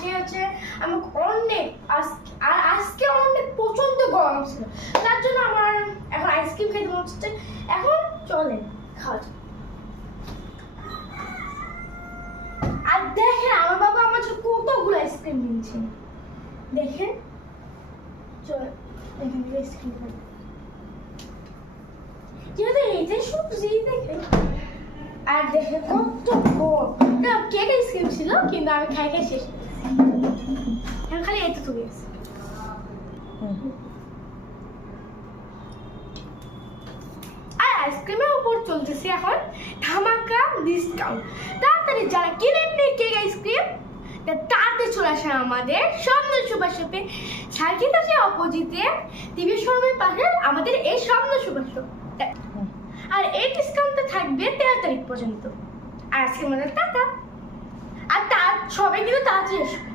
সে হচ্ছে আমাকে অনেক আজকে অনেক প্রচন্ড গরম ছিল, তার জন্য আমার এখন আইসক্রিম খেতে মন হচ্ছে। এখন চলে খাওয়া যাক। আর দেখেন আমার বাবা আমার জন্য কতগুলো আইসক্রিম নিয়েছে, দেখেন। চল দেখেন আইসক্রিম খাই, যেহেতু এইটাই সবজি দেখেন। আর দেখে কত বড় কেক আইসক্রিম ছিল, কিন্তু আমি খাই খাই শেষ এখন খালি এতটুকু আছে। আর আইসক্রিমের উপর চলতেছে এখন ধামাকা ডিসকাউন্ট। তাড়াতাড়ি যারা কিনেননি কেক আইসক্রিম তাড়াতাড়ি চলে আসে আমাদের স্বপ্ন সুপার শপে, সার্কিটের অপোজিটে টিভি শোরুমের পাশে আমাদের এই স্বপ্ন সুপার শপ। আর এই ডিসকাউন্টটা থাকবে 13 তারিখ পর্যন্ত। আর আজকে আমাদের টাকা আর সবাই কিন্তু তাড়াতাড়ি আসবে।